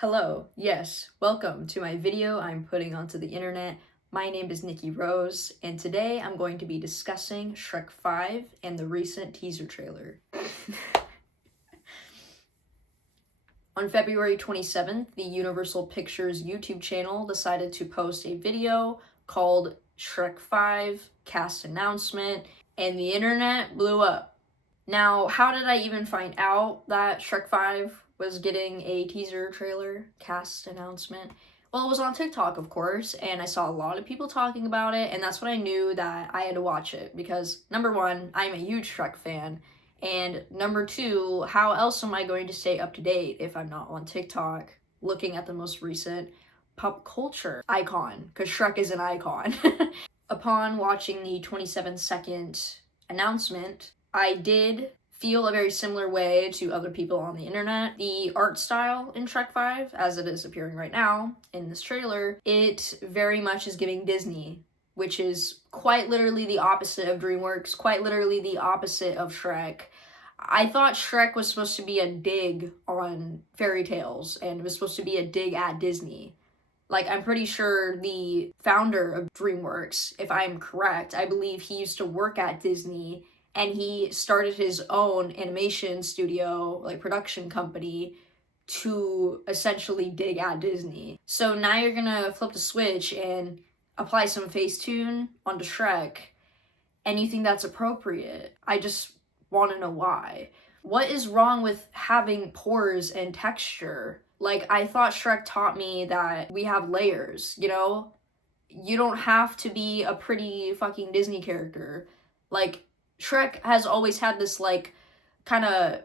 Hello, yes, welcome to my video I'm putting onto the internet. My name is Nikki Rose, and today I'm going to be discussing Shrek 5 and the recent teaser trailer. On February 27th, the Universal Pictures YouTube channel decided to post a video called Shrek 5 Cast Announcement, and the internet blew up. Now, how did I even find out that Shrek 5 was getting a teaser trailer cast announcement? Well, it was on TikTok, of course, and I saw a lot of people talking about it, and that's when I knew that I had to watch it, because number one, I'm a huge Shrek fan, and number two, how else am I going to stay up to date if I'm not on TikTok looking at the most recent pop culture icon, because Shrek is an icon. Upon watching the 27-second announcement, I did feel a very similar way to other people on the internet. The art style in Shrek 5, as it is appearing right now in this trailer, it very much is giving Disney, which is quite literally the opposite of DreamWorks, quite literally the opposite of Shrek. I thought Shrek was supposed to be a dig on fairy tales, and it was supposed to be a dig at Disney. Like, I'm pretty sure the founder of DreamWorks, if I'm correct, I believe he used to work at Disney, and he started his own animation studio, like production company, to essentially dig at Disney. So now you're gonna flip the switch and apply some Facetune onto Shrek, and you think that's appropriate. I just want to know why. What is wrong with having pores and texture? Like, I thought Shrek taught me that we have layers, you know? You don't have to be a pretty fucking Disney character. Like, Shrek has always had this, like, kind of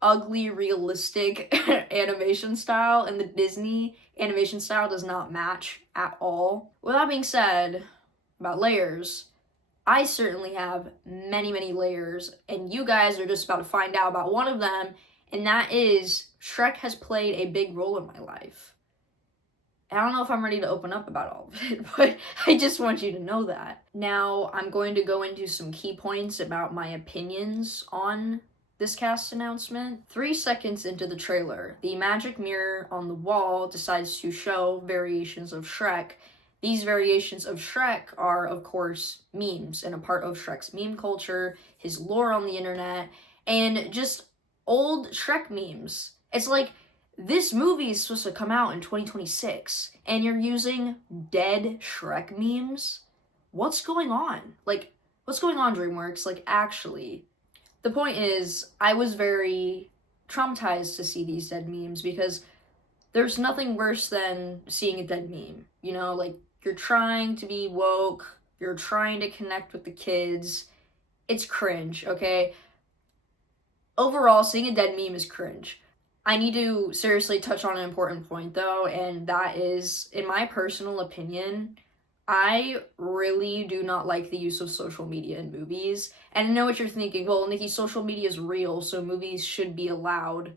ugly, realistic animation style, and the Disney animation style does not match at all. With that being said, about layers, I certainly have many, many layers, and you guys are just about to find out about one of them, and that is Shrek has played a big role in my life. I don't know if I'm ready to open up about all of it, but I just want you to know that. Now, I'm going to go into some key points about my opinions on this cast announcement. 3 seconds into the trailer, the magic mirror on the wall decides to show variations of Shrek. These variations of Shrek are, of course, memes, and a part of Shrek's meme culture, his lore on the internet, and just old Shrek memes. It's like, this movie is supposed to come out in 2026, and you're using dead Shrek memes? What's going on? Like, what's going on, DreamWorks? Like, actually. The point is, I was very traumatized to see these dead memes, because there's nothing worse than seeing a dead meme. You know, like, you're trying to be woke, you're trying to connect with the kids. It's cringe, okay? Overall, seeing a dead meme is cringe. I need to seriously touch on an important point, though, and that is, in my personal opinion, I really do not like the use of social media in movies. And I know what you're thinking, well, Nikki, social media is real, so movies should be allowed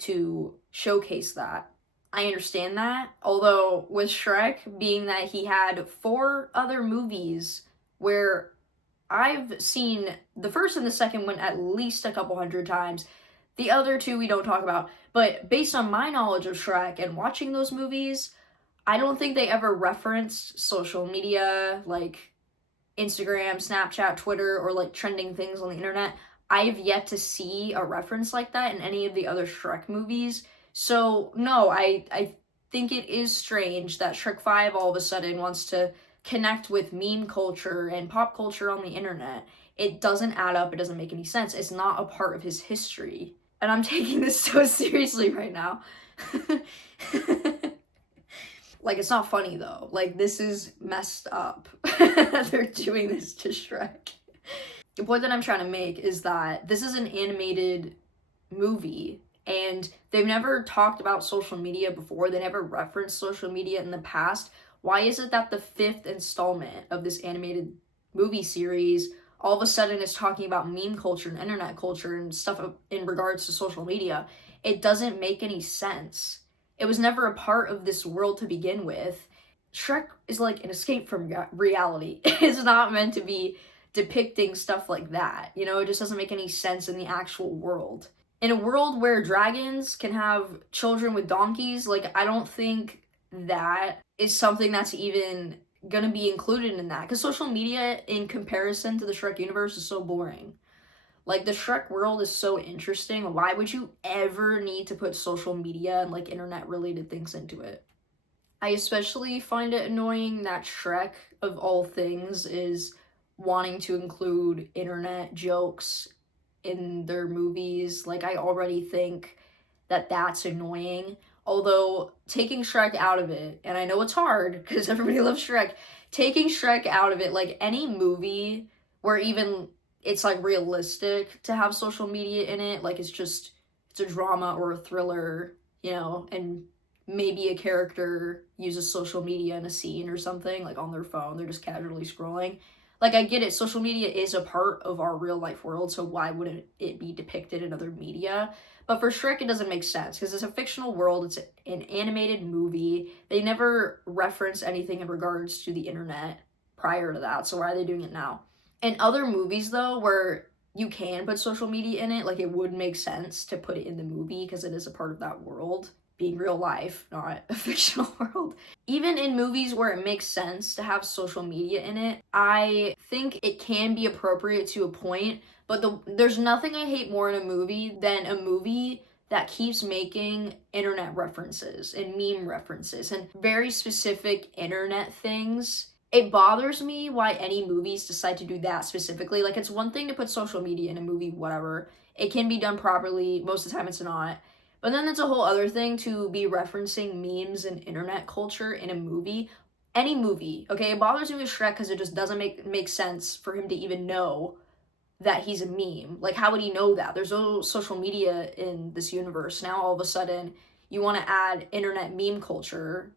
to showcase that. I understand that, although with Shrek, being that he had 4 other movies where I've seen the first and the second one at least a couple hundred times. The other 2 we don't talk about. But based on my knowledge of Shrek and watching those movies, I don't think they ever referenced social media, like Instagram, Snapchat, Twitter, or like trending things on the internet. I've yet to see a reference like that in any of the other Shrek movies. So no, I think it is strange that Shrek 5 all of a sudden wants to connect with meme culture and pop culture on the internet. It doesn't add up. It doesn't make any sense. It's not a part of his history. And I'm taking this so seriously right now. Like, it's not funny, though. Like, this is messed up. They're doing this to Shrek. The point that I'm trying to make is that this is an animated movie, and they've never talked about social media before. They never referenced social media in the past. Why is it that the 5th installment of this animated movie series all of a sudden is talking about meme culture and internet culture and stuff in regards to social media? It doesn't make any sense. It was never a part of this world to begin with. Shrek is like an escape from reality. It's not meant to be depicting stuff like that. You know, it just doesn't make any sense in the actual world. In a world where dragons can have children with donkeys, like, I don't think that is something that's even gonna be included in that. Because social media, in comparison to the Shrek universe, is so boring. Like, the Shrek world is so interesting. Why would you ever need to put social media and, like, internet-related things into it? I especially find it annoying that Shrek, of all things, is wanting to include internet jokes in their movies. Like, I already think that that's annoying. Although, taking Shrek out of it, and I know it's hard because everybody loves Shrek, taking Shrek out of it, like, any movie where even it's, like, realistic to have social media in it, like, it's a drama or a thriller, you know, and maybe a character uses social media in a scene or something, like on their phone, they're just casually scrolling. Like, I get it, social media is a part of our real life world, so why wouldn't it be depicted in other media? But for Shrek, it doesn't make sense because it's a fictional world, it's an animated movie. They never reference anything in regards to the internet prior to that, so why are they doing it now? In other movies, though, where you can put social media in it, like, it would make sense to put it in the movie because it is a part of that world, being real life, not a fictional world. Even in movies where it makes sense to have social media in it, I think it can be appropriate to a point, but there's nothing I hate more in a movie than a movie that keeps making internet references and meme references and very specific internet things. It bothers me why any movies decide to do that specifically. Like, it's one thing to put social media in a movie, whatever. It can be done properly. Most of the time it's not. But then it's a whole other thing to be referencing memes and internet culture in a movie. Any movie, okay? It bothers me with Shrek because it just doesn't make sense for him to even know that he's a meme. Like, how would he know that? There's no social media in this universe. Now, all of a sudden, you want to add internet meme culture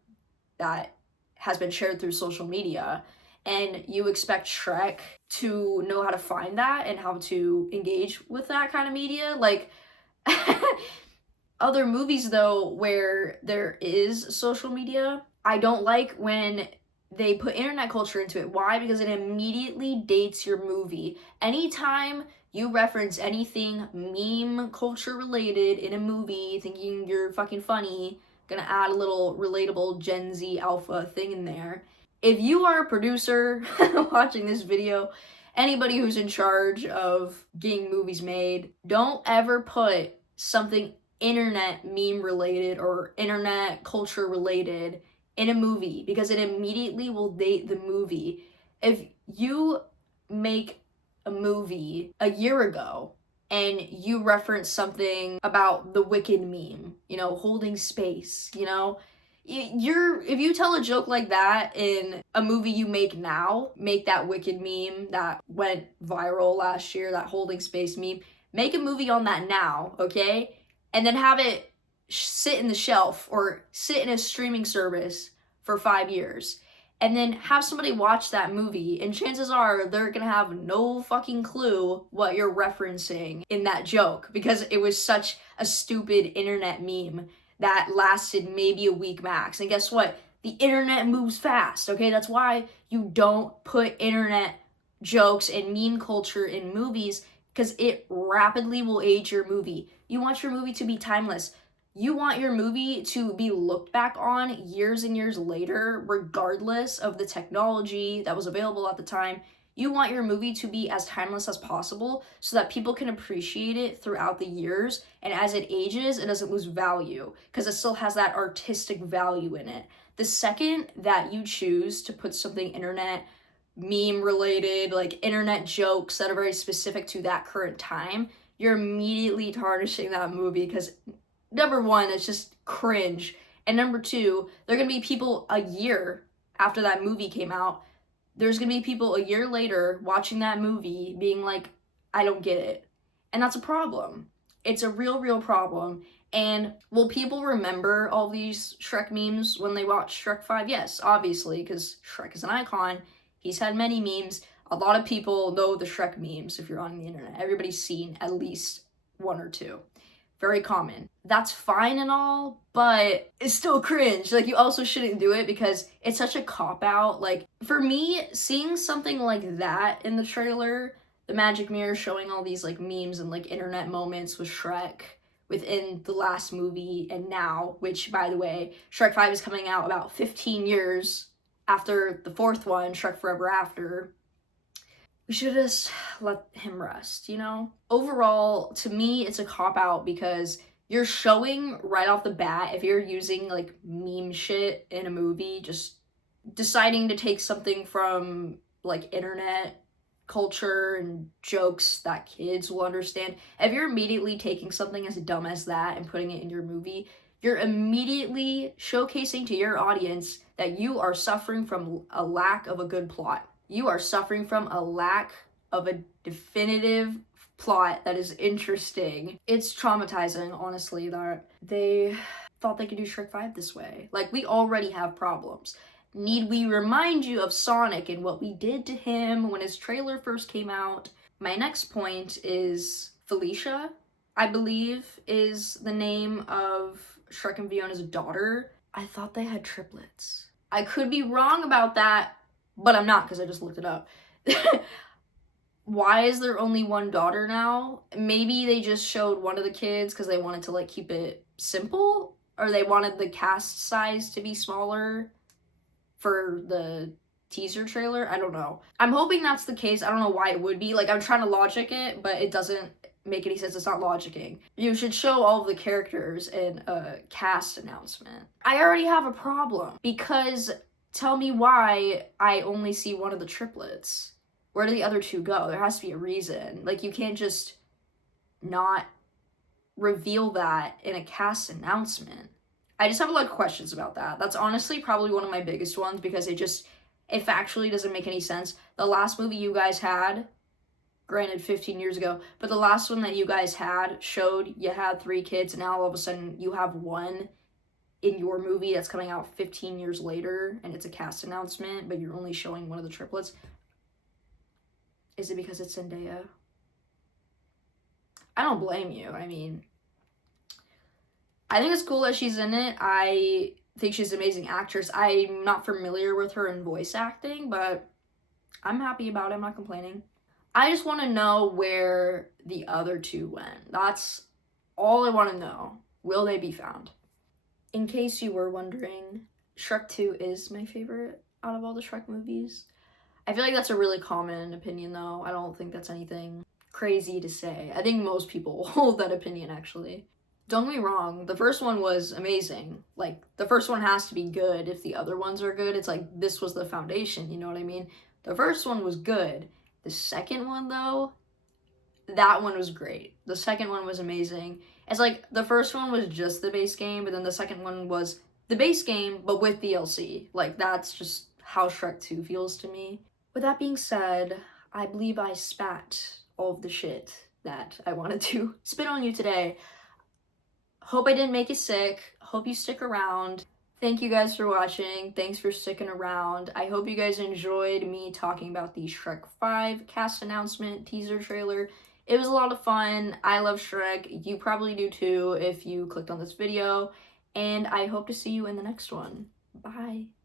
that has been shared through social media, and you expect Shrek to know how to find that and how to engage with that kind of media. Like, other movies, though, where there is social media, I don't like when they put internet culture into it. Why? Because it immediately dates your movie. Anytime you reference anything meme culture related in a movie, thinking you're fucking funny, gonna add a little relatable Gen Z alpha thing in there. If you are a producer watching this video, anybody who's in charge of getting movies made, don't ever put something internet meme related or internet culture related in a movie because it immediately will date the movie. If you make a movie a year ago and you reference something about the Wicked meme, you know, holding space, you know, if you tell a joke like that in a movie you make now, make that Wicked meme that went viral last year, that holding space meme, make a movie on that now, okay? And then have it sit in the shelf or sit in a streaming service for 5 years. And then have somebody watch that movie, and chances are they're gonna have no fucking clue what you're referencing in that joke because it was such a stupid internet meme that lasted maybe a week max. And guess what? The internet moves fast, okay? That's why you don't put internet jokes and meme culture in movies, because it rapidly will age your movie. You want your movie to be timeless. You want your movie to be looked back on years and years later, regardless of the technology that was available at the time. You want your movie to be as timeless as possible so that people can appreciate it throughout the years, and as it ages, it doesn't lose value because it still has that artistic value in it. The second that you choose to put something internet meme related, like internet jokes that are very specific to that current time, you're immediately tarnishing that movie because number one, it's just cringe. And number two, there are gonna be people a year after that movie came out, there's gonna be people a year later watching that movie being like, I don't get it. And that's a problem. It's a real problem. And will people remember all these Shrek memes when they watch Shrek 5? Yes, obviously, because Shrek is an icon. He's had many memes. A lot of people know the Shrek memes if you're on the internet. Everybody's seen at least one or two. Very common. That's fine and all, but it's still cringe. Like, you also shouldn't do it because it's such a cop-out. Like, for me, seeing something like that in the trailer, the magic mirror showing all these, like, memes and, like, internet moments with Shrek, within the last movie and now, which, by the way, Shrek 5 is coming out about 15 years after the fourth one, Shrek Forever After. We should just let him rest, you know? Overall, to me, it's a cop-out because you're showing right off the bat, if you're using, like, meme shit in a movie, just deciding to take something from, like, internet culture and jokes that kids will understand. If you're immediately taking something as dumb as that and putting it in your movie, you're immediately showcasing to your audience that you are suffering from a lack of a good plot. You are suffering from a lack of a definitive plot that is interesting. It's traumatizing, honestly, that they thought they could do Shrek 5 this way. Like, we already have problems. Need we remind you of Sonic and what we did to him when his trailer first came out? My next point is Felicia, I believe, is the name of Shrek and Fiona's daughter. I thought they had triplets. I could be wrong about that, but I'm not because I just looked it up. Why is there only one daughter now? Maybe they just showed one of the kids because they wanted to, like, keep it simple, or they wanted the cast size to be smaller for the teaser trailer. I don't know. I'm hoping that's the case. I don't know why it would be. Like, I'm trying to logic it, but it doesn't make any sense. It's not logicking. You should show all of the characters in a cast announcement. I already have a problem because tell me why I only see one of the triplets. Where do the other two go? There has to be a reason. Like, you can't just not reveal that in a cast announcement. I just have a lot of questions about that. That's honestly probably one of my biggest ones because it factually doesn't make any sense. The last movie you guys had, granted 15 years ago, but the last one that you guys had showed you had 3 kids, and now all of a sudden you have one in your movie that's coming out 15 years later, and it's a cast announcement, but you're only showing one of the triplets. Is it because it's Zendaya? I don't blame you. I mean, I think it's cool that she's in it. I think she's an amazing actress. I'm not familiar with her in voice acting, but I'm happy about it. I'm not complaining. I just want to know where the other two went. That's all I want to know. Will they be found? In case you were wondering, Shrek 2 is my favorite out of all the Shrek movies. I feel like that's a really common opinion, though. I don't think that's anything crazy to say. I think most people hold that opinion, actually. Don't get me wrong, the first one was amazing. Like, the first one has to be good if the other ones are good. It's like, this was the foundation, you know what I mean? The first one was good. The second one, though, that one was great. The second one was amazing. It's like, the first one was just the base game, but then the second one was the base game, but with DLC. Like, that's just how Shrek 2 feels to me. With that being said, I believe I spat all of the shit that I wanted to spit on you today. Hope I didn't make you sick. Hope you stick around. Thank you guys for watching. Thanks for sticking around. I hope you guys enjoyed me talking about the Shrek 5 cast announcement teaser trailer. It was a lot of fun. I love Shrek. You probably do too if you clicked on this video. And I hope to see you in the next one. Bye.